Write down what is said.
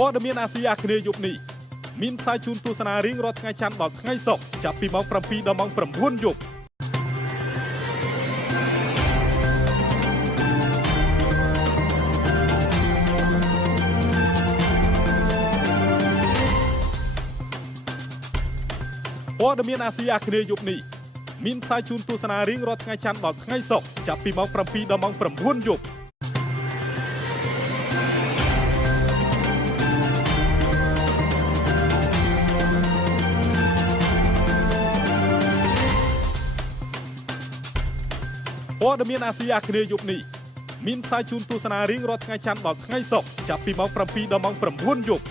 ព័ត៌មានអាស៊ីអាគ្នេយ៍យប់នេះមានផ្សាយជូនទស្សនារៀងរាល់ថ្ងៃច័ន្ទដល់ថ្ងៃសុក្រចាប់ពីម៉ោង 7 ដល់ម៉ោង 9 យប់ព័ត៌មានអាស៊ីអាគ្នេយ៍យប់នេះមានផ្សាយជូនទស្សនារៀងរាល់ថ្ងៃច័ន្ទដល់ថ្ងៃសុក្រចាប់ពីម៉ោង 7 ដល់ម៉ោង 9 យប់ព័ត៌មានអាស៊ីអាគ្នេយ៍យប់នេះមានផ្សាយជូនទស្សនារៀងរាល់ថ្ងៃច័ន្ទដល់ថ្ងៃសុក្រចាប់ពីម៉ោង 7 ដល់ម៉ោង 9 យប់